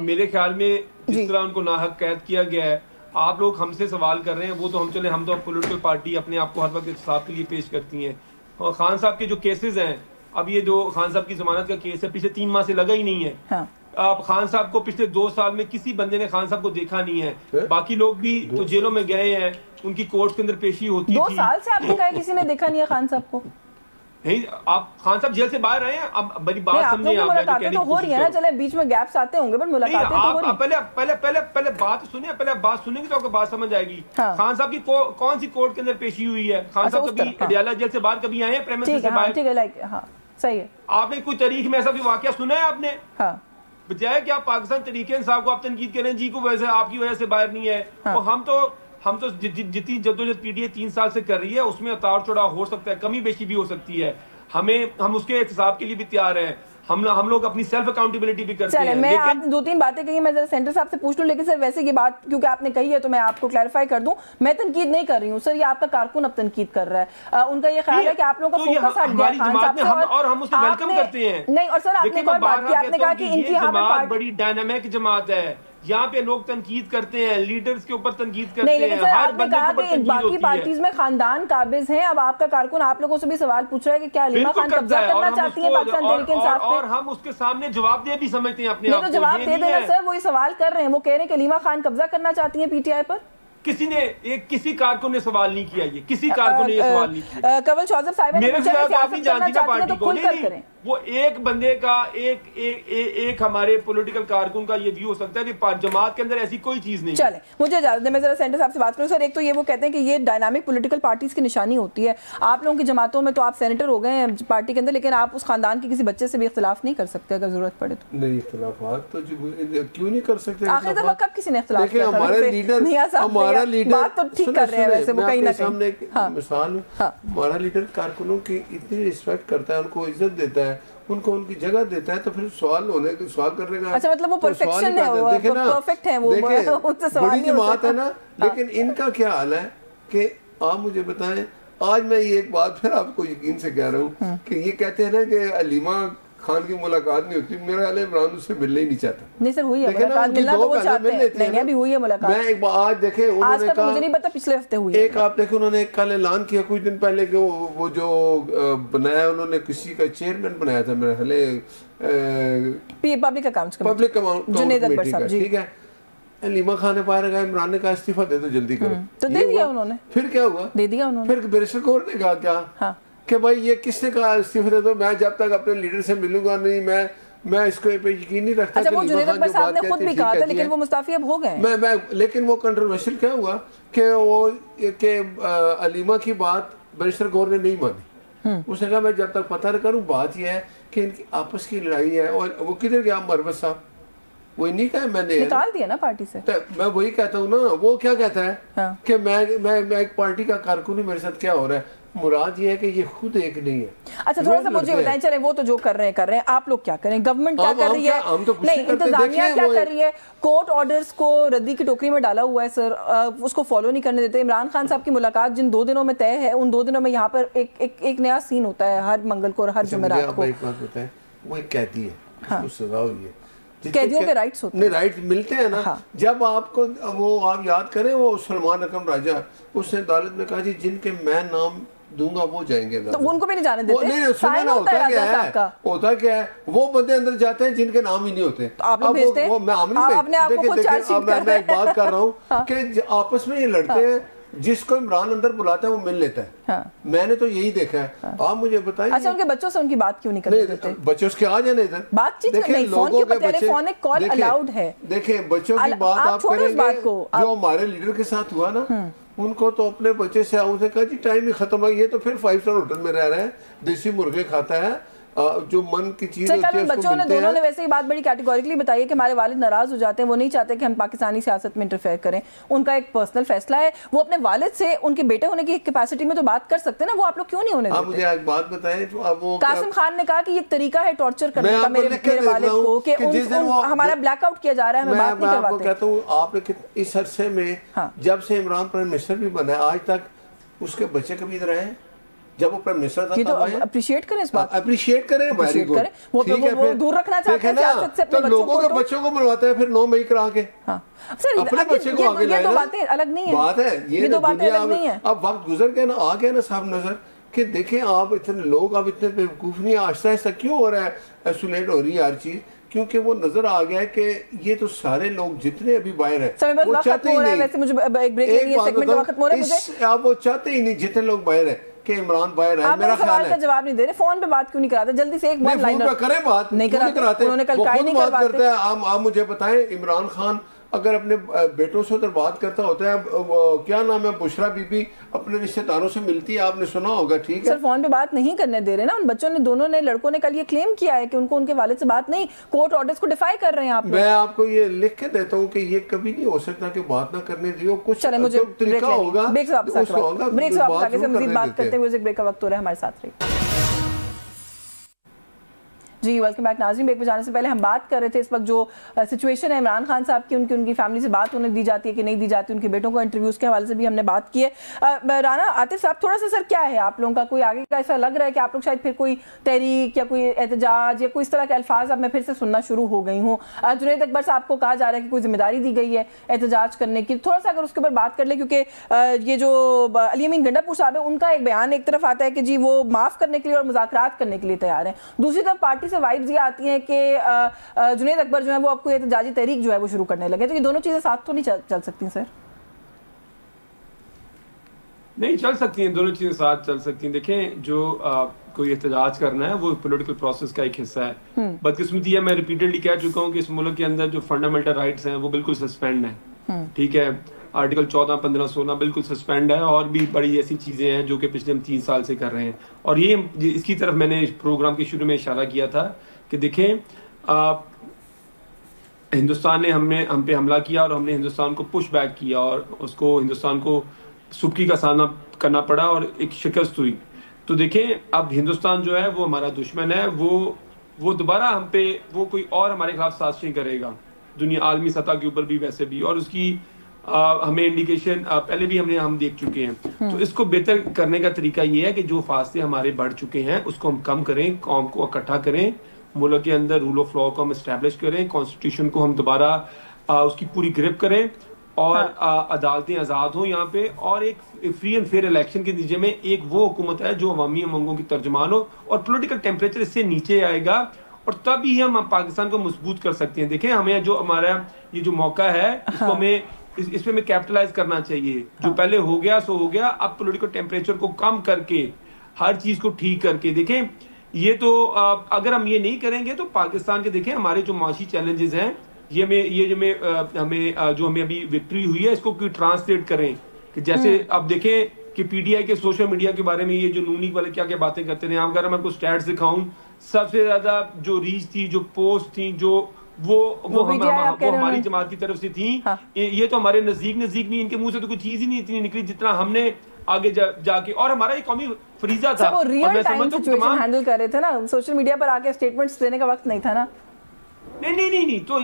मेरे ख्याल में जिस तरह उनको नाहक कैद किया गया है, आप लोग हमसे सवाल कर रहे हैं, वो तो हम तो पॉलिटिकल पार्टी अपने आप को हर वक्त इंसाफ के लिए पेश करती हैं। और खान साहब के जो केसेस हैं, अब ये जो खान साहब की जमानत का केस है पिछले 3 माह से लगा ही नहीं है। हाँ। आप खान साहब को पिछले 2 साल में किसी बंदे ने खान साहब को देखा नहीं है। बाकी लोग भी तो जेलों में गए हैं, उनकी कोर्ट के अंदर पेशी होती थी। 2 साल से आपने कहा किसी ने देखा नहीं है खान साहब को? आप खान साहब जेल से बाहर आए हैं, अब बड़ी बात समझिए। आप मुलाकातें तो हो रही है ना, चले बीच में गैप्स आते होंगे पर मुलाकातें तो हो रही हैं। पहले बात सुनिए, पहले बात सुनेंगे तो आपको बात समझ आएगी। हाँ। खान साहब की कौन सी कोर्ट के अंदर पेशी हुई है? खान साहब कभी अडयाला जेल से बाहर कभी आए हैं? प्रेमिसेस से बाहर? ठीक है, लाइक हाँ सही है। आपने कोई तारीख में ऐसा कोई वाकया सुना है आपने? हाँ। बजाय कि आप पाकिस्तान तरीके इंसाफ को आप तनकीद करें, जी को वैसे आपकी वजह से बाहर नहीं है। हाँ। हम तो जितनी जद्दोजहद पीटीआई 3 साल से कर रही है उसमें उतार चढ़ाव हो सकता है, कमी बेशी भी हो सकती है। हम उसके एहतसाब के लिए भी तैयार हैं। हम लोग अपनी सेल्फ अकाउंटेबिलिटी भी करते हैं। मैं आपने 2-3 बातें कही, मैं जरा सेंटर साहब से पूछ लूं, लेकिन सर वैसे ये बात क्योंकि आपने कही है तो मैं आपको क्लैरिफाई कर दूं, मैं तनकीद नहीं कर रही हूं सर, ये आपका कारकुन अब तनकीद कर रहा है। उनका ये ख्याल है कि आप लोगों का फोकस हट गया खान साहब से, और हम उसे वेलकम करते हैं। नहीं, और सर आपने एक और बात की, आपने कहा कि इनकी जमात बड़ी डायनामिक जमात है, यहाँ पे लोग तनकीद करते हैं, लीडर्स के ऊपर तनकीद करते हैं। लेकिन सर आपने कहा कि बाकी पार्टीज में खानदान काबिज हैं, अब आपका कारकुन आप लोगों से भी सवाल पूछ रहा है कि क्या अलीमा खान कब्जा करना चाहती है पाकिस्तान तहरीक इंसाफ पे? और हम उसके सामने जवाब दे भी समझते हैं अपने आप को। जवाब दे देना सर, वो ये सवाल कर रहे हैं, वो कह रहे हैं कि अलीमा खान कब्जा करना चाहती है पीटीआई पर। किसी कारकुन ने सवाल नहीं किया, ये किसी कारकुन ने ये सवाल नहीं किया। कंवल चौधरी साहब ने मेरे खिलाफ काफी जानती ना पार्टी को, नहीं वो एक बंदे का एक हमारे पॉलिटिकल कारकुन का ये व्यू हो सकता है कि जमात के अंदर ऐसी कोई चीज नहीं। चले मुझे इजाजत दें, मैं जरा सेंटर साहब से बात करूं। सर एक तो ये वो कहते हैं कि ये डायनामिक पॉलिटिकल पार्टीज की निशानी होती है। आप लोगों की जमातों में तो आप सेनेटर हो गए हैं पार्टी के अंदर, लेकिन आप उस खानदान के किसी बच्चे से भी इख्तिलाफ नहीं कर सकते अगर जरूरत पड़े तो। नहीं, इख्तिलाफात तो क्यों नहीं कर सकते? आखिर दफा कब किसी ने इख्तिलाफ किया? हमारा लीडर बात तो ठीक कर रहे हैं वैसे, वो कहीं ना सामने मिसाल, हमारा लीडर कारकुनों की इतनी रिस्पेक्ट करता है, उनको इज्जत देता है, उनको उनकी जगह देता है, तो फिर सवाल करने का। अच्छा, मतलब वो परफेक्शन है, वो परफेक्ट है, वो उनसे सवाल बड़ी जमात है ना। लेकिन इनका क्या हाल है कि आप मुझे बताएं, आज मैं ये एक बात फिर आपको यकीन से कह रहा हूँ कि ये कहते हैं ना कि अलीमा खान की मुलाकात नहीं होती, मेरा ख्याल है इमरान उससे मिलने ही नहीं चाहता। नहीं सर, हुई है मुलाकात, मिलना तो वो चाहते हैं। नहीं, अभी हुई है मुलाकात। मैं एक बार आज देखे उन्होंने कहा, मुझे नहीं पता पिछले हफ्ते हुई है। एक आप देखे उन्होंने कल ऐलान किया कुछ दिन पहले कि वो जो बनाया उन्होंने किसी का चेयरमैन बनाया था मेरे ख्याल पब्लिक अकाउंट्स कमेटी, ठीक है। अलीमा खान ने बाहर कहा, इमरान ने कहा इस्तीफा दे दो जल्दी करो, तो दे दिया उन्होंने। फिर क्या हुआ? दे दिया उन्होंने। फिर बैरिस्टर कौर ने कहा क्या कि भाई ये किसने कहा इस्तीफा दे दो, मैं जब तक अपने लीडर से मिलूंगा नहीं, मैं इसको पे यकीन नहीं रखता। अच्छा, वो जुनैद अकबर साहब ने खुद भी कहा था, लेकिन वो मुस्ताफी अब हो गए। लेकिन वो कंट्रोवर्शियल क्या हुआ कि अलीमा की बात बैरिस्टर कौर ने नहीं मानी। उसने कहा मैं जब तक पता न करूं, बात यह है कि इनकी आपस की लड़ाई है। और वो किधर गया मरवत साहब? वही नहीं कहा मैंने निकाल दिया ना पार्टी से। तो मैं वही कहता हूँ ना, वो क्या कहता है कि मैं एक पार्टी का कारकुन हूँ, मेरे साथ क्या हो रहा है। मुराद ये है कि ये खुद एक नहीं है। अच्छा, थोड़ा सा मुझे बताएं, चले वो तो जो कर रहे हैं, आप लोग क्या करें? गवर्नमेंट क्या कर रही है? नहीं, इंतजामिया क्या कर रही है? कोर्ट ऑर्डर्स को रद्दी की टोकरी में डाला हुआ है सर, उसको फॉलो नहीं करने देते। इमरान खान साहब की मुलाकात जिन 2 दिनों में तय है, उन 2 दिनों में यहाँ पर एक नया सीन होता है हर मंगल को और हर जुमेरात को। एक बात बताएं, वो एक कैदी है, उसको सजा हुई है। कैदियों के राइट्स होते हैं। नहीं, राइट्स मिलते हैं ना। हाँ। जब आपको वो आप याद करें, वो सलमान अकरम राजा, उसने अदालत में कहा जी जिनके मैं नाम दूंगा वो जाएंगे, तो उनको भी नहीं जाने देते। नहीं, सुनो ना, होता क्या है, वो बंदे अंदर जाते हैं जिनके नाम ही नहीं होते। तो आप लोग भेजते हैं? मैं एक बात कर रहा हूँ कि आपस में ये लड़ते हैं, जिसको इमरान अंदर बुलाता है वो मिल लेता है। हाँ। मैंने तो यही देखा है। आप मुझे बताइए। अच्छा, उनके बच्चों से उनकी बात क्यों नहीं करने देते? बच्चे उसके आ जाने इधर बातचीत नहीं, लोगों के टेलीफोनिक कॉल अलाउड है। देखें, बच्चों की बात आप करेंगे, जो हमारे लीडर के साथ हुआ ना, उनको तो अपने बच्चे से उसने कहा जी टाइम ही खत्म है, ये तो फिर 5 स्टार होटल में रह रहा है, देसी मुर्गे खाता है, जो मन की चीज होती है बच्चों ने दोनों ने वैसे ही बात बड़ी कैटेगोरिकली बताई है कि हमारे वालिद नाराज हो जाते हैं, वो नहीं चाहते कि हम पाकिस्तानी सियासत में इंटरफेयर करें, उनका एक पर्सनल फैसला है, वो अपने वालिद से उनके बेटे होने की कैपेसिटी में तो बात कर सकते हैं ना, वो आप लोग क्यों नहीं होने देते? मुझे एक बात बताएं, जो अब वो कासिम खान ने कहा कि ये एक तरीका है टॉर्चर करने का मेरे वालिद को, कि हमारा ब्लैकआउट किया जा रहा है, हमें बात नहीं करवाते। कहता हूँ आपने इस अरसे में जब से इमरान प्राइम मिनिस्टर भी बना है आज तक उसके बच्चे कभी इधर आए? जब वो प्राइम मिनिस्टर था तो अप्रिशिएट करें इस बात, अप्रिशिएट करें, वेरी गुड, वो दूर रखना चाहते हैं सियासत से अपने लोगों के बच्चों को मरवाते हैं फिर 9 मई करा के। सर अपने बच्चे को आगे लाए, ये तो बातें अलग नहीं है, बात है ये तो बातें अलग नहीं है। अब वक्त गुजर गया ना, आ गया ना साहब नजर कि देखें आप इतने लोग अब इतने बेवकूफ नहीं, आहिस्ता आहिस्ता क्यों हो रहा है, एसोलेट हो रही है हर चीज, क्योंकि वो नजर आ गया है कि ये तो सारे लोग जितने अभी बाहर हैं वो चाहते ही नहीं, वैसे मुझे एक ब्रेक लेनी है, सेगमेंट का वक्त हो रहा है मुझे, आप वो चाहते ही नहीं जितने लोग बाहर हैं कि इमरान बाहर है। मेरा ख्याल है का जवाब नहीं दे रहे, फोन पे बात क्यों नहीं कराते, जल्दी से एक वन लाइनर करें, बात नहीं कराते, उन्होंने कल काई नहीं करवाते। आप मुझे बताएं, इमरान खान अगर अपने बेटों से उधर बात करता होता है, क्या नाम है, बुशरा बीबी अपने रिश्तेदारों से मिलती है, आपने सुना होगा, ठीक है सर फोन पे बात नहीं करने दे रहे ना, उन बच्चों ने, दोनों ने, लड़कों ने कल ये क्लेम किया है कि उनको उनके वालिद से बात नहीं, कोर्ट ऑर्डर्स को डिफाई कर रहे हैं आप। मैं आपको ये लिख के देता हूँ कि ये कभी नहीं हो सकता कि बात ना करने दियो, कुछ मुझे तरीका होगा, ब्रेक से वापस मजीद बात करते हुए ब्रेक का वक्त हो रहा है, हमारे साथ रहिए। जी वेलकम बैक नाज़रीन। ब्रेक पे जाने से पहले हम बात कर रहे थे इस वक्त जो सिचुएशन है इमरान खान साहब की, उनकी फैमिली से बात उन्हें दी जाती है कि नहीं दी जाती, उनके बेटों को इंटरव्यूज़ के हवाले से भी हमने बात की है। राना आतिफ साहब, थोड़ा सा सर क्या है आप लोगों का कोई आगे का ऐसा लग रहा है कि आप लोग शायद फिर कोई तहरीक या कोई एहतजाज या कोई इस तरह के अल्फाज अब मैं फिर से सुनना शुरू हो गई हूँ? जुनैद अकबर साहब को कहा जा रहा है कि कोई जिम्मेदारी दी गई है एहतजाज करने की, थोड़ा सा अगर उसके ऊपर बात कर ले, क्योंकि ये जो अली अमीन गंडापुर साहब है उनका एक बयान एक तरफ आता है कि जी वो माफ़ करने के लिए और मुज़ाकरात करने के लिए तैयार हैं, दूसरी तरफ पार्टी से वाइब्स ये आती हैं कि जुनैद अकबर जो है वो आपको एहतजाजी तहरीक जो है वो शुरू करने लगे, तो ये दोनों चीजें साथ तो नहीं चल सकती सर? नहीं चल सकती हैं, दोनों चीजें साथ चल सकती हैं। देखें, जो कोई एहतजाज करना है वो पॉलिटिकल प्रोसेस का एक हिस्सा है। बदकिस्मती है, मैं रिपीटेडली कह चुका हूँ कि इस मुल्क के अंदर जो फंडामेंटल राइट्स हैं वो बिल्कुल सस्पेंड है, ठीक है, आर्टिकल 14, 15, 16 बिल्कुल सस्पेंड है, और भी बड़ी ऐसी चीज़ें हैं जो कि पिछले हम 3 साल से कर रहे हैं। और ये इसकी तरफ मैंने प्रोग्राम के शुरू में इशारा किया था कि देखें, हिंदुस्तान ने हम पे हमला किया और हमने हिंदुस्तान को पुश बैक किया और उसको हिंदुस्तान को सुबकी का सामना करना पड़ा और एक शिकस्त हुई। तो देखें, अब हिंदुस्तान जो है वो हमारा दुश्मन है, वो दोबारा हम पे वो कोई और हमारे खिलाफ साजिशें करेगा, दुनिया आलमी सतह के ऊपर भी वैसे भी, और उसकी हमें इंडिकेशन पहले भी हम देख चुके हैं। तो इसको बेहतर करने का तरीका ये है कि जो फासले हमारे बढ़ चुके हैं उसको हम कम करें, कौम को इकट्ठा करें, मुल्क के अंदर रूल ऑफ लॉ को हम इस्टेब्लिश करें, कॉन्स्टिट्यूशन को हम दोबारा उसकी पूरी ग्रिप करें, और अदालतें आज़ाद हों यहाँ पे, और एक फ्री एंड फेयर इलेक्शन के नतीजे में एक वो हुकूमत है जो अवामी उमंगों की तर्जमान हो, और पॉलिटिकल टेम्परेचर इससे नीचे आएगा, और तभी हम पाकिस्तान को मजबूत कर सकते हैं। देखें, हमें जो हमारा ये जो मौका है इसको हमें इस पे हमें कैपिटलाइज करना चाहिए। जो पहले हो गया सो हो गया, अब पॉलिटिकल टेम्परेचर को कम करके हर चीज को ठीक करके देखें, ये तो अगर हम ये नहीं करेंगे तो पाकिस्तान के, देखें, हमारे जो माशी चैलेंजेस हैं, हमें अभी विक्ट्री हुई है इसको क्यों ट्रांसलेट करें, कि जैसे अब देखें कि पीटीआई के सोशल मीडिया के बारे में ये जो नूनी वाले क्या क्या बातें करते हैं, अगर मैं आपको स्टैट्स दिखाऊं, सबसे ज्यादा जो रीच थी, जो पोस्ट थी, जो वो हमारी जमात की तरफ से थी। हाँ। ये तो हमारे नजदीक भी, इनके मुंह से तो कोई चीज ही नहीं इतनी निकली जितना हमने आगे जाके, और हमारा ये कौमी फरीजा था। वो रियल टाइम सिचुएशन हैंडल कर रहे थे ना, सोशल मीडिया पर आके स्टेटमेंट्स देने का वक्त नहीं था ना। नहीं तो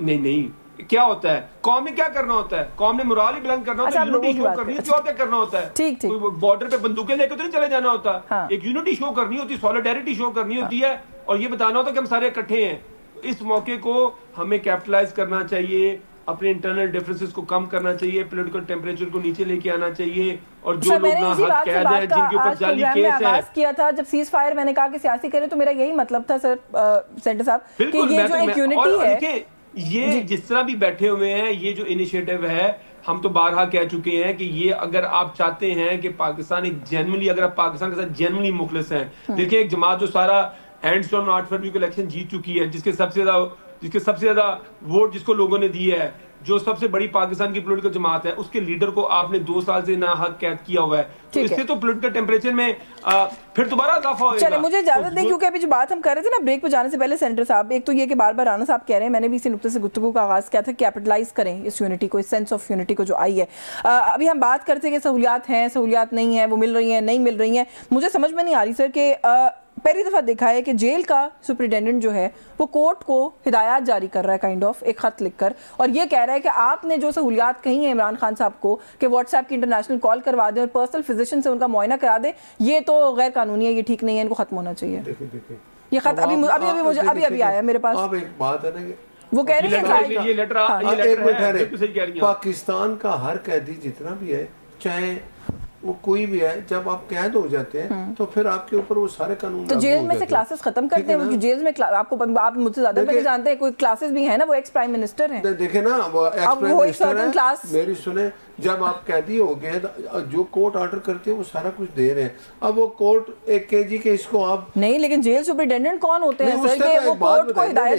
नहीं क्या होता है, कौम में क्या करना होता है, कौम ने मोराल ही बुलंद करना होता है, यूनिटी शो करनी होती है, और क्या करना होता है, ठीक बॉर्डर पे बंदूकें लेकर तो नहीं चले जाना होता। हाँ। एक यूनिटी शो करनी होती है, सॉलिडेरिटी शो करनी होती है, और ये बताना होता है कि हम सारे इकट्ठे हैं। इस मौके को हमें कैपिटलाइज करना चाहिए, अपने इंटरनल डिफरेंसेस को कम करना चाहिए, पॉलिटिकल टेम्परेचर को नीचे लेके आना चाहिए, और जो लोग नाहक कैद हैं, जिनके ऊपर जाली केस है, किया था जब सीज फायर मैंने कहा कि सियासी करें, तो मेरा यही मतलब था सर सेंटर साहब कि ये जो एक यूनिटी है, ये जिस तरह भी बैठे हुए हैं, ये जो इनिशिएटिव है, हम तो बारहा कह चुके हैं कि ये अगर आप चाहते हैं कि पाकिस्तान एक जेन्युइनली, अगर आप पाकिस्तान के साथ जेन्युइनली मुखलिस हैं, देखिए एक जमात जो सारा हैंड्स डाउन 8 फरवरी को इलेक्शन जीत चुकी है, जिसके सबसे ज्यादा वोट जिसको लोगों ने दिए है, जो सबसे बड़ी पाकिस्तान की पॉलिटिकल जमात है, उसके लीडर को आपने 2 साल से ना हक कैद किया हुआ है, तो इससे तो पॉलिटिकल टेम्परेचर में फिर दोबारा इजाफा होगा। चलिए मुझे इजाजत दें, क्योंकि अभी जो बात हम कर रहे थे ना ब्रेक पे जाने से पहले सेंटर साहब, एक तो ये कि बार बार राना साहब कह रहे हैं, मैंने भी इसी नुक्ते से गुफ्तगू का आगाज किया था, कैपिटलाइज करें इस यूनिटी को, इस सेंस ऑफ यूनिटी को जो आई है। अभी हम बात करते हैं कि सहूलियात हैं, सहूलियात नहीं है, वो मिल रही हैं, नहीं मिल रही हैं। मुझे समझ में नहीं आ रही सर कि पहली दफ़ा देखा है कि जेल का सुपरिटेंडेंट जो है वो कोर्ट को हिदायत जारी कर रहा है, काइंड ऑफ एक ख़त लिखकर, और ये कह रहा है कि आपने जो सहूलियात कही हैं इमरान खान साहब को कि व्हाट्सएप की इंटरनेशनल कॉल करवा दें और पर्सनल फिजिशियन से उनका मुआयना करा दें, ये तो गैर कानूनी है, ये ठीक नहीं है, इनको खत्म होना चाहिए। ये खत अभी मुझे आया मेरे पास। अब एक बात है ना कि वो कह रही है ये लेटर पाकिस्तान का हर कैदी जितना भी है, चाहे वो कोई भी है, जब आप कैद हो जाते हैं तो फिर आपके ऊपर वो सारे कानून तो जेल में से क्लासेस खत्म करते हैं। जेल में आपको, आप मुझसे ज्यादा बेहतर जानते हैं, कोई क्लासेस भी है ना, वो एक्स प्राइम मिनिस्टर हैं। देखे ना, वो एक्स प्राइम मिनिस्टर है। मेरी सुने, जब आप कैदी हो गए जो कोर्ट ऑर्डर करते हैं वो सारा कुछ दे रहे हैं। अब वो कोर्ट एक केजी के इसको आप नहीं, लेकिन जेल सुपरिटेंडेंट कौन होते हैं सर के वो कोर्ट को हिदायत,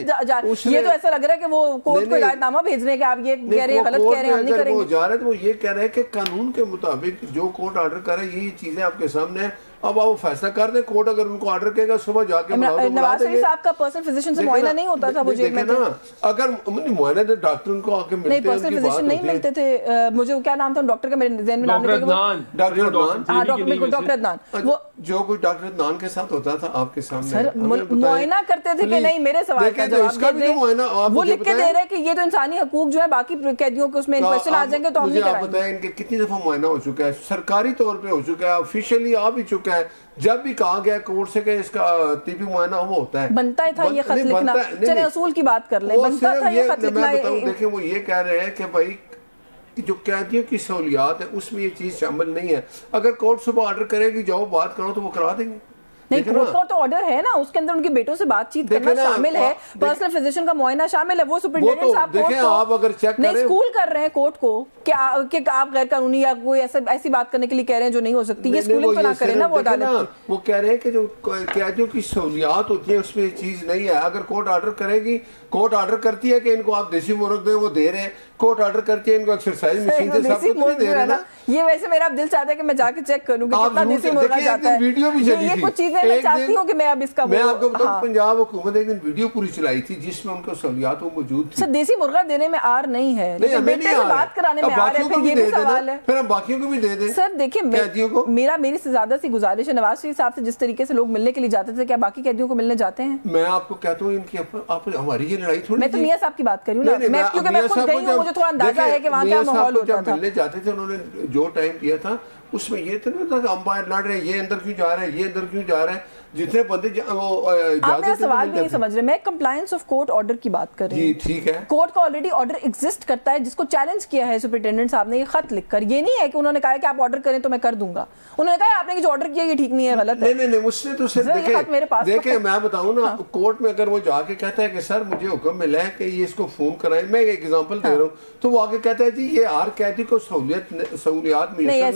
ये तो ऐसा लग रहा है कि वो कोर्ट को हिदायतनामा भेज रहे हैं कि आप ये कह रहे हैं, गलत कह रहे हैं, हम नहीं करेंगे। वो जा रहे हैं तो वो ये कह रहे हैं कि कानून के मुताबिक जो कोर्ट ऑर्डर करे यही चीजें आपके सामने है, अब आप फैसला कर दे। कोर्ट अगर उनको ऑर्डर करेगा सुबह जाके नवाज शरीफ साहब का पर्सनल फिजिशियन से मुआयना नहीं होता था वो जेल में, अगर मुआयना तो डॉक्टर उनको आके मिलते नहीं, पर्सनल फिजिशियन नहीं मिलते थे। मुझे क्या नाम था डॉक्टर का, मेरे ज़हन में नाम नहीं, डॉक्टर अदनान, वो जो कुछ डॉक्टर अदनान के साथ होता था आपके सामने सर मुआयना करते थे कि नहीं, मेरे सवाल का जवाब दे, वो लिख के दे रहे कि ये तो इंसानी हकूक जो है बाकी कैदियों के उसमें क्वेश्चन आ जाएंगे तो हम नहीं कराएंगे। बताएं इनके कितनी दफा मुआयना हो चुका है, सरकारी तौर पे हो चुका है, ऑफिशियली आ भी चुका है। जब भी कहा गया कोर्ट से कि इसका टीबी मुआयना वो होता है, बनता था ये खत लिखना। चलिए असूल की बात कर ले, बनता था ये खत लिखना। देखिए वो ये कह रहे हैं कि भाई जो कैदियों की सहूलियात है उसमें ये चीज शामिल नहीं है। अगर कोर्ट सुबह ऑर्डर करेगी जाओ बात करो तो वो करा देंगे। नहीं, कोर्ट का तो ऑर्डर है ना, उसके अंदर उनके बेटों से बातचीत करना शामिल है, पर्सनल फिजिशियन का मुआयना शामिल है। वो सुपरिटेंडेंट साहब कोर्ट को आप अगर चेक करें, नहीं स्कूल कर रहे हैं कोर्ट को कि आप गैर कानूनी या कोई ऐसी बात करने के लिए कह रहे हैं जो नहीं हो सकती, ये स्कूलिंग तो ना करें ना वो अदालत। वो कह रहे हैं कि जो कैदियों की सहूलियात होती है उसमें चीज नहीं है। अगर कोर्ट ऑर्डर करेगी, कोर्ट ऑर्डर करती है कि इनको आप देसी मुर्ग दें, वो दे रहे हैं। कोर्ट ऑर्डर करती है इनको एक्सरसाइज मशीन से सब कुछ दे रहे हैं ना। ये वैसे मेरा दिल चाहता है कि मैं जाके चेक करूं कि कितना देसी मुर्गा जाता है। वीडियो भी चली थी, ये कुछ चीजें मैं चाहती हूं कि मैं अब इसका मैं आपको बताऊं, पंजाब हुकूमत एक दिन वीडियो पूरी चलाई थी जिसमें उनको सहूलियात मौजूद थी। सर देसी मुर्गा देने में आर नहीं है, लेकिन बेटे से बात कराने में आर है, फिर ये भी सवाल है। फिर हम बाकियों को भी दे दें। सर देखिए मेरी से ज्यादा सी गुजारिश है, नवाज शरीफ साहब से जिस तरीके से लोग मिलने के लिए जाते थे, क्या बाकी कैदियों को मिलने जाते हैं? मैं आपको कहता हूँ इनकी हमारी ये लड़ाई थोड़ी, मैं तो मियां साहब की बात कर रही हूँ ना, मैं क्योंकि मैं खुद गई हूँ, मुझे थोड़ा अंदाजा है कि वहाँ क्या माहौल होता था। मिलने जाते थे उन्होंने जो टाइम दिया था उसमें ये तो नहीं होता अंपायर लड़ रहे हैं, ये अंदर क्यों जा रहे हैं, ये अंदर क्यों जा रहे हैं। जितने बंदे आप मेरा सवाल भी नहीं समझ रहे, मैं कंप्लायंस ऑफ कोर्ट ऑर्डर की बात कर रही हूँ। ठीक है, कोर्ट का ऑलरेडी ऑर्डर एग्जिस्ट करता है जिसको चैलेंज किया है सुपरिटेंडेंट साहब ने ये खत लिखकर। ये नहीं है कि उन्होंने कहा कि आप ऑर्डर करें तो मैं कर दूंगा, उन्होंने कहा आपने जो ऑर्डर किया ये ठीक नहीं है, गलत है। नहीं मुझसे तो सिर्फ मेरे पास देखे मैं बताऊं ना, कोर्ट में अगर वो जाके कहता है कि सर मुझे हुक्म मिला है कि ये इसको फोन कराएं, मैं एक एग्जांपल दे रहा हूँ, तो वो आगे कहता है जी ये हर कैदी को सहूलियात नहीं है,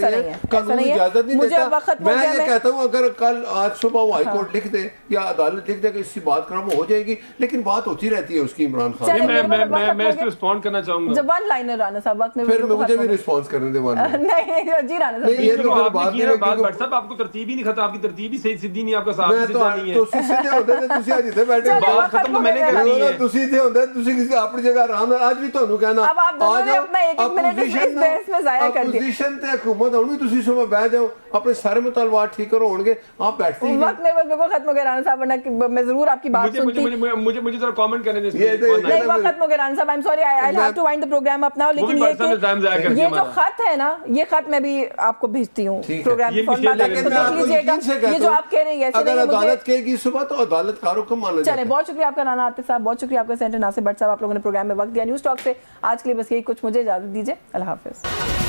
कानूनी इजाजत नहीं देता। मैं ये कहता हूँ अगर कल आज सुबह वो हाई कोर्ट लिख दे या अदालत लिख दे कि इसकी बात करो वो हो जाएगी, लेकिन बात होती रहती है उसकी इमरान खान। मैं इस पे रिस्पॉन्ड करना चाहूंगा। जब वन लाइनर राना साहब वक्त में फिर मुझे भी रिस्पांस करने दे वन नहीं जी राना साहब, ये तो फिर बात नहीं है, बात साहब आपको तरतीब ही नहीं खत्म, आपकी तरतीब ही सही सीधी नहीं, आपका साथ सीधा नहीं है। तो सीधे होते थे ਤੁਸੀਂ ਅੱਜ ਇੱਥੇ ਬੈਠੇ बात खत्म तो मैंने करनी है। ਤੁਸੀਂ ਇੱਥੇ ਹੁੰਦੇ ਤੁਸੀਂ ਕਿਸੇ ਆਪਣੀ ਜਗ੍ਹਾ ਆਰਾਮ ਨਾਲ ਅੱਜ ਵੀ ਤੁਹਾਨੂੰ ਕਹਿਣਾ अब आप दोनों ने अपना एक मिनट इस बहस में जाया कर दिया। अपोजिशन ਤੇ हुकूमत ਹੁਣ ਵੀ ਤੁਸੀਂ सुबह बैठ जाओ अपने सारे मुतालबात ठीक करो होंगे आप बैठते ही वक्त मेरे पास बिल्कुल खत्म हो गया राना साहब, वरना मैं जरूर आपकी बात सुनती। मुझे जरा कमेंट करने दें। नहीं वक्त खत्म हो गया राना साहब, I am sorry I have to wind the programme up now, लेकिन ये जो खत है ना, ये खत मैं भी आपको भेजती हूँ प्रोग्राम के फॉर्म में, ये जो आप कह रहे हैं अगर अदालत कहेगी सुबह तो अदालत का हुक्म माना जाए। चले, बहुत शुक्रिया आपका राना आतिफ साहब, बहुत शुक्रिया आपका सेंटर नासिर भट्ट साहब, आप लोगों ने प्रोग्राम में वक्त दिया। न्यूज़ टॉक से आज के लिए बस यही कुछ, मुझे इजाजत दीजिए, अल्लाह हाफिज़।